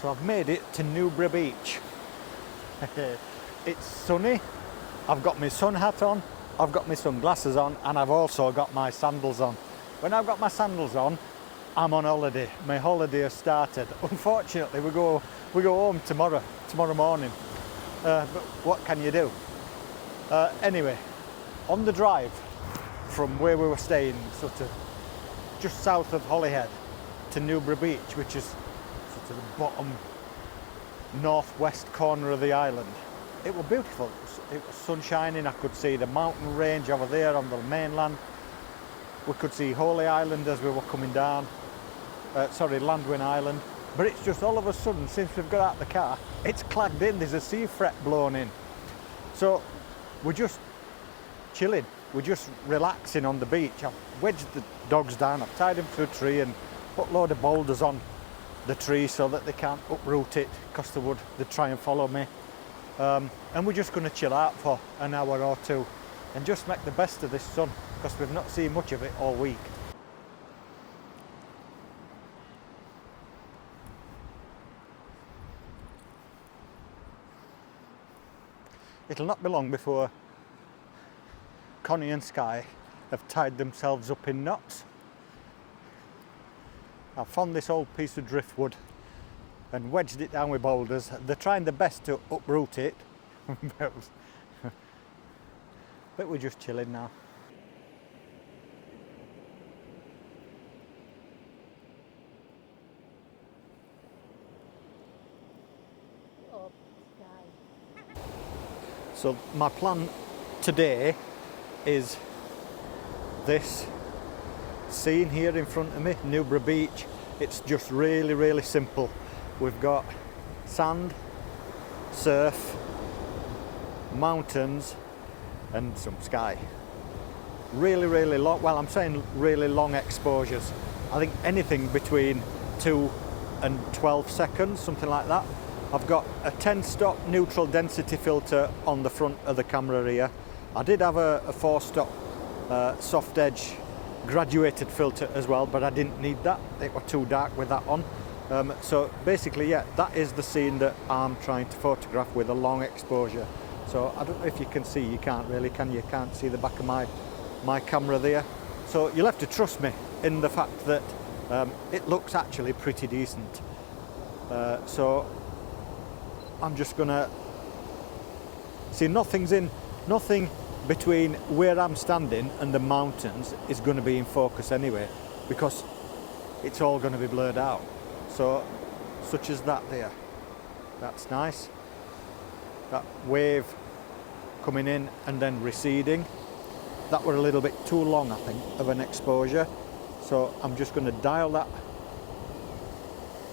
So I've made it to Newbury Beach. It's sunny, I've got my sun hat on, I've got my sunglasses on, and I've also got my sandals on. When I've got my sandals on, I'm on holiday. My holiday has started. Unfortunately, we go home tomorrow morning. But what can you do? Anyway, on the drive from where we were staying, sort of just south of Holyhead, to Newbury Beach, which is sort of the bottom northwest corner of the island. It was beautiful. It was sun shining. I could see the mountain range over there on the mainland. We could see Holy Island as we were coming down. Landwin Island. But it's just all of a sudden, since we've got out of the car, it's clagged in. There's a sea fret blown in. So we're just chilling. We're just relaxing on the beach. I've wedged the dogs down. I've tied them to a tree and put a load of boulders on the tree so that they can't uproot it, because they'd try and follow me. And we're just going to chill out for an hour or two and just make the best of this sun, because we've not seen much of it all week. It'll not be long before Connie and Sky have tied themselves up in knots. I've found this old piece of driftwood and wedged it down with boulders. They're trying their best to uproot it, but we're just chilling now. Oh, Sky. So my plan today is this scene here in front of me, Newbury Beach. It's just really, really simple. We've got sand, surf, mountains and some sky. Really, really long, well, I'm saying really long exposures. I think anything between 2 and 12 seconds, something like that. I've got a 10-stop neutral density filter on the front of the camera here. I did have a 4-stop soft edge graduated filter as well, but I didn't need that. It was too dark with that on. So basically, yeah, that is the scene that I'm trying to photograph with a long exposure. So I don't know if you can see, you can't really, can you? Can't see the back of my camera there. So you'll have to trust me in the fact that it looks actually pretty decent. So I'm just gonna see, nothing between where I'm standing and the mountains is going to be in focus anyway, because it's all going to be blurred out. So such as that there, that's nice. That wave coming in and then receding, that were a little bit too long, I think, of an exposure. So I'm just going to dial that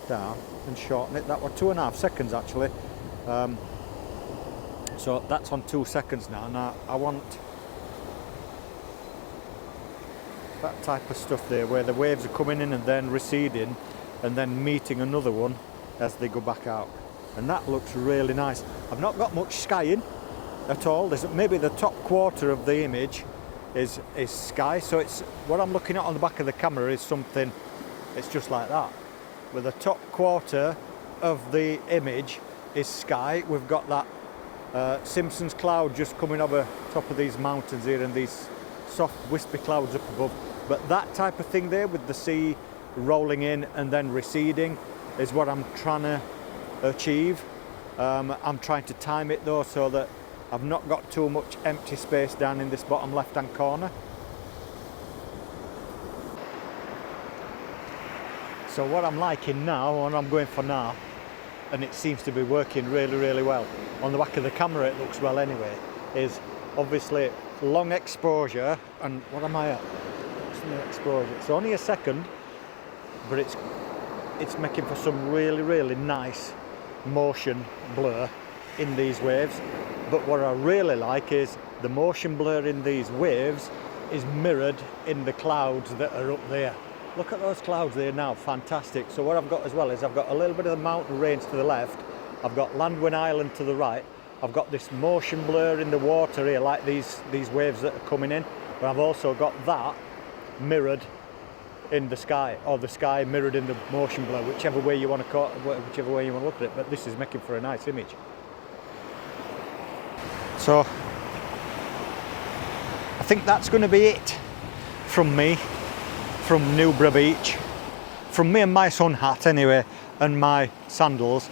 down and shorten it. That were 2.5 seconds actually. So that's on 2 seconds now. Now I want that type of stuff there, where the waves are coming in and then receding and then meeting another one as they go back out. And that looks really nice. I've not got much sky in at all. There's maybe the top quarter of the image is sky. So it's what I'm looking at on the back of the camera is something, it's just like that. With the top quarter of the image is sky. We've got that Simpsons cloud just coming over top of these mountains here and these soft wispy clouds up above. But that type of thing there with the sea rolling in and then receding is what I'm trying to achieve. I'm trying to time it though so that I've not got too much empty space down in this bottom left hand corner. So what I'm liking now, what I'm going for now, and it seems to be working really, really well. On the back of the camera it looks well anyway, is obviously long exposure. And what am I at? What's the exposure? It's only a second, but it's making for some really, really nice motion blur in these waves. But what I really like is the motion blur in these waves is mirrored in the clouds that are up there. Look at those clouds there now, fantastic. So what I've got as well is I've got a little bit of the mountain range to the left, I've got Landwin Island to the right, I've got this motion blur in the water here, like these waves that are coming in, but I've also got that mirrored in the sky, or the sky mirrored in the motion blur, whichever way you want to whichever way you want to look at it. But this is making for a nice image. So I think that's going to be it from me, from Newborough Beach, from me and my sun hat anyway, and my sandals.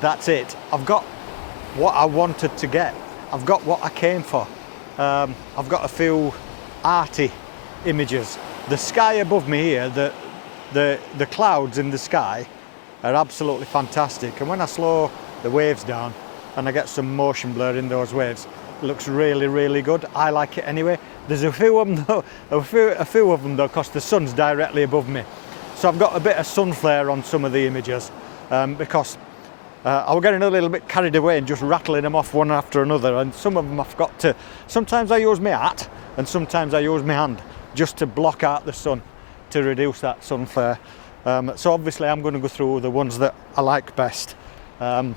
That's it. I've got what I wanted to get. I've got what I came for. I've got a few arty images. The sky above me here, the clouds in the sky are absolutely fantastic. And when I slow the waves down and I get some motion blur in those waves, it looks really, really good. I like it anyway. There's a few of them though, a few of them though, because the sun's directly above me. So I've got a bit of sun flare on some of the images because I was getting a little bit carried away and just rattling them off one after another, and some of them I've got to, sometimes I use my hat and sometimes I use my hand just to block out the sun to reduce that sun flare. So obviously I'm going to go through the ones that I like best, and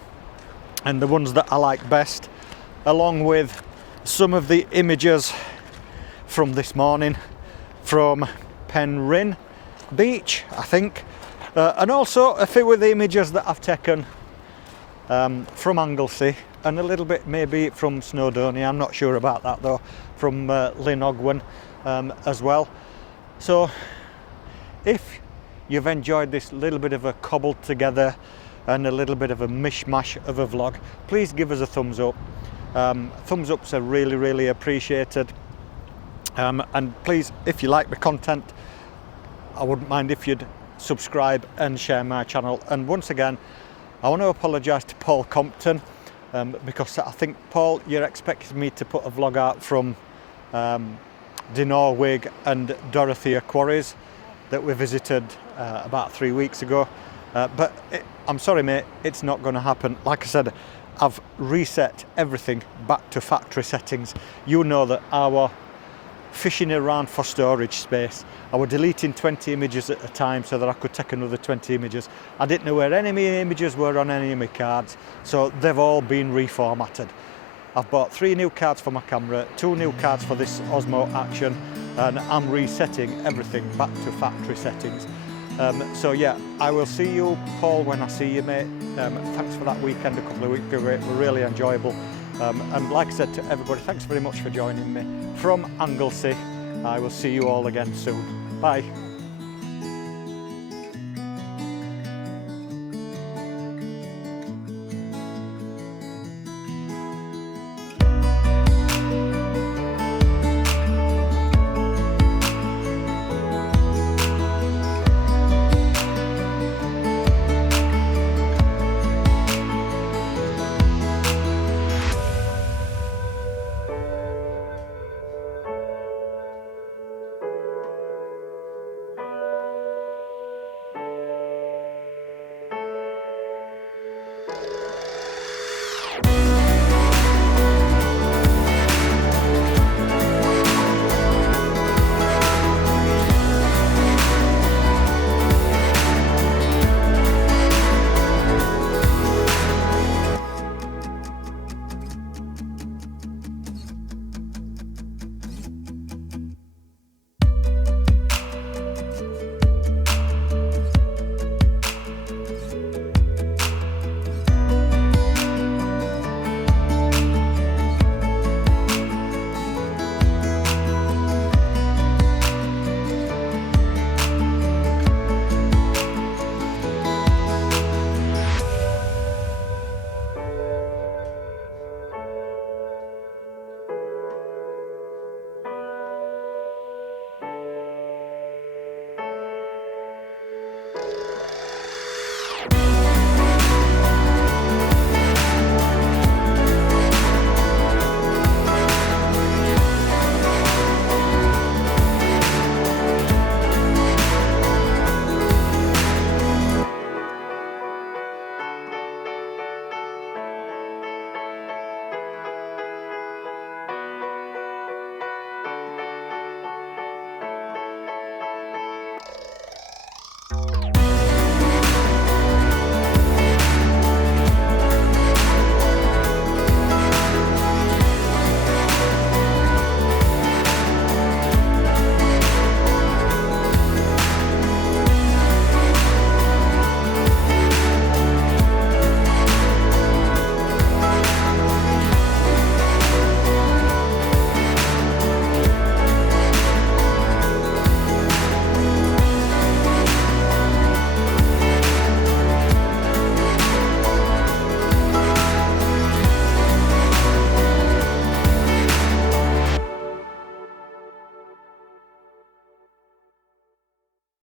the ones that I like best, along with some of the images from this morning from Penryn Beach, I think, and also a few of the images that I've taken from Anglesey, and a little bit maybe from Snowdonia, I'm not sure about that though, from Llyn Ogwen as well. So if you've enjoyed this little bit of a cobbled together and a little bit of a mishmash of a vlog, please give us a thumbs up. Thumbs ups are really, really appreciated, and please, if you like the content, I wouldn't mind if you'd subscribe and share my channel. And once again, I want to apologise to Paul Compton, because I think, Paul, you're expecting me to put a vlog out from Dinorwig and Dorothea Quarries that we visited about 3 weeks ago, but I'm sorry mate, it's not going to happen. Like I said, I've reset everything back to factory settings. You know that our fishing around for storage space, I was deleting 20 images at a time so that I could take another 20 images. I didn't know where any of my images were on any of my cards, so they've all been reformatted. I've bought 3 new cards for my camera, 2 new cards for this Osmo Action, and I'm resetting everything back to factory settings. So yeah, I will see you, Paul, when I see you, mate. Thanks for that weekend a couple of weeks ago, it was really enjoyable. And like I said to everybody, thanks very much for joining me from Anglesey. I will see you all again soon. Bye.